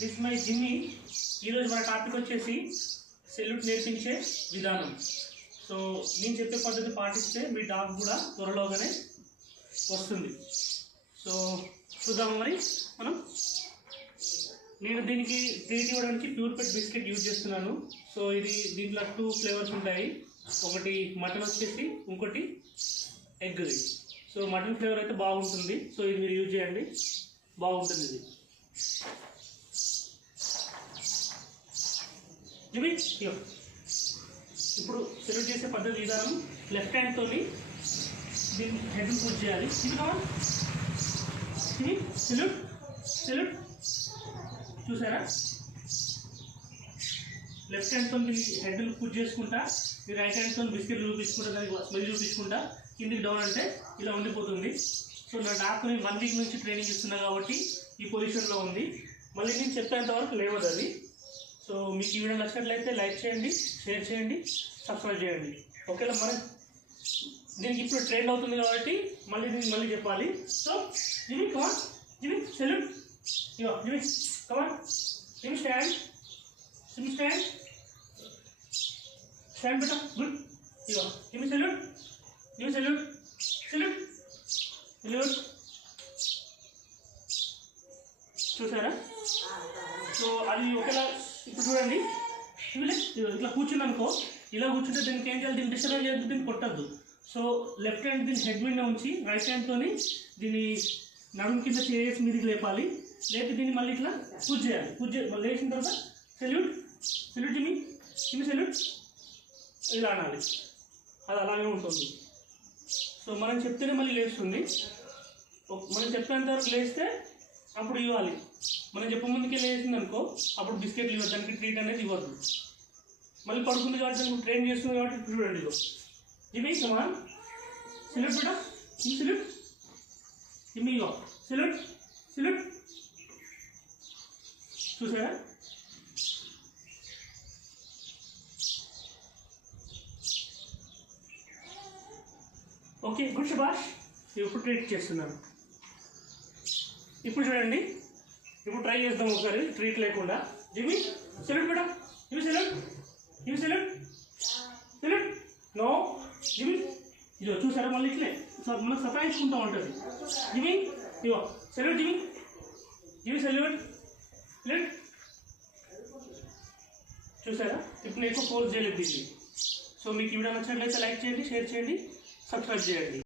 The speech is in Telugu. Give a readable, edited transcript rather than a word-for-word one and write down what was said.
దిస్ మై జిమ్మి. ఈరోజు మన టాపిక్ వచ్చేసి సెల్యూట్ నేర్పించే విధానం. సో నేను చెప్పే పద్ధతి పాటిస్తే మీ డాగ్ కూడా త్వరలోగానే వస్తుంది. సో చూద్దాం మరి మనం. నేను దీనికి ట్రీట్ ఇవ్వడానికి ప్యూర్ పెట్ బిస్కెట్ యూజ్ చేస్తున్నాను. సో దీంట్లో 2 ఫ్లేవర్స్ ఉంటాయి. ఒకటి మటన్ వచ్చేసి, ఇంకోటి ఎగ్ది. సో మటన్ ఫ్లేవర్ అయితే బాగుంటుంది. సో ఇది మీరు యూజ్ చేయండి, బాగుంటుంది ఇది. ఇవి ఇప్పుడు సెల్యూట్ చేసే పద్ధతి విధానం, లెఫ్ట్ హ్యాండ్తో దీన్ని హెడ్ని పూజ చేయాలి. ఇది కావాలి, ఇది సెల్యూట్ సెల్యూట్. చూసారా, లెఫ్ట్ హ్యాండ్తో హెడ్ని పూజ చేసుకుంటా, మీరు రైట్ హ్యాండ్తో బిస్కెట్లు చూపించుకుంటా, దానికి స్మెల్ చూపించుకుంటా కిందికి డౌన్ అంటే ఇలా ఉండిపోతుంది. సో నా డాక్టర్ నేను 1 వీక్ నుంచి ట్రైనింగ్ ఇస్తున్నా కాబట్టి ఈ పొజిషన్లో ఉంది. మళ్ళీ నేను చెప్పేంత వరకు లేవదు అది. సో మీకు ఈ వీడియో నచ్చినట్లయితే లైక్ చేయండి, షేర్ చేయండి, సబ్స్క్రైబ్ చేయండి. ఓకేలా, మనం దీనికి ఇప్పుడు ట్రైన్ అవుతుంది కాబట్టి మళ్ళీ చెప్పాలి. సో జిమి కమాన్, జిమి సెల్యూట్, ఇగో జిమి కమాన్, జిమి స్టాండ్, జిమి స్టాండ్, స్టాండ్ బేటా, గుడ్. ఇగో జిమి సెల్యూట్, జిమి సెల్యూట్, సెల్యూట్ సెల్యూట్. చూసారా? సో అది ఒకేలా. ఇప్పుడు చూడండి, ఇట్లా కూర్చుంది అనుకో, ఇలా కూర్చుంటే దీనికి ఏం చేయాలి, దీన్ని డిస్టర్బ్ చేయాలి, దీన్ని కొట్టద్దు. సో లెఫ్ట్ హ్యాండ్ దీన్ని హెడ్ మీద ఉంచి రైట్ హ్యాండ్తో దీన్ని నడుము కింద చేసి మీదికి లేపాలి. లేపి దీన్ని మళ్ళీ ఇట్లా పూజ చేయాలి. మళ్ళీ లేచిన తర్వాత సెల్యూట్ సెల్యూట్ జిమి, జిమి సెల్యూట్ ఇలా అనాలి. అది అలాగే ఉంటుంది. సో మనం చెప్తేనే మళ్ళీ లేస్తుంది. మనం చెప్పేంత వరకు లేస్తే అప్పుడు ఇవ్వాలి. మనం చెప్ప ముందుకే లేచింది అనుకో, అప్పుడు బిస్కెట్లు ఇవ్వద్దు, దానికి ట్రీట్ అనేది ఇవ్వద్దు. మళ్ళీ పడుకుంది కాబట్టి దానికి ట్రైన్ చేస్తుంది కాబట్టి చూడండి. ఇదో జిమి కమాన్, సెల్యూట్ బేటా, జిమి సెల్యూట్, జిమి ఇగో సెల్యూట్ సెల్యూట్. చూసారా? ఓకే, గుడ్ శభాష్. ఇప్పుడు ట్రీట్ చేస్తున్నాను. ఇప్పుడు చూడండి, ఇప్పుడు ట్రై చేద్దాం ఒకసారి ట్రీట్ లేకుండా. జిమి సెల్యూట్ బేటా, జిమి సెల్యూట్, జిమి సెల్యూట్, సెల్యూట్. నో జిమి, ఇదో చూసారా, మళ్ళీ ఇట్లే మనకు సతాయించుకుంటూ ఉంటుంది. జిమి ఇగో సెల్యూట్, జిమి, జిమి సెల్యూట్, సెల్యూట్. చూసారా? ఇప్పుడు నేను ఎక్కువ ఫోర్స్ చేయలేదు దీన్ని. సో మీకు ఈ వీడియో నచ్చినట్లయితే లైక్ చేయండి, షేర్ చేయండి, సబ్స్క్రైబ్ చేయండి.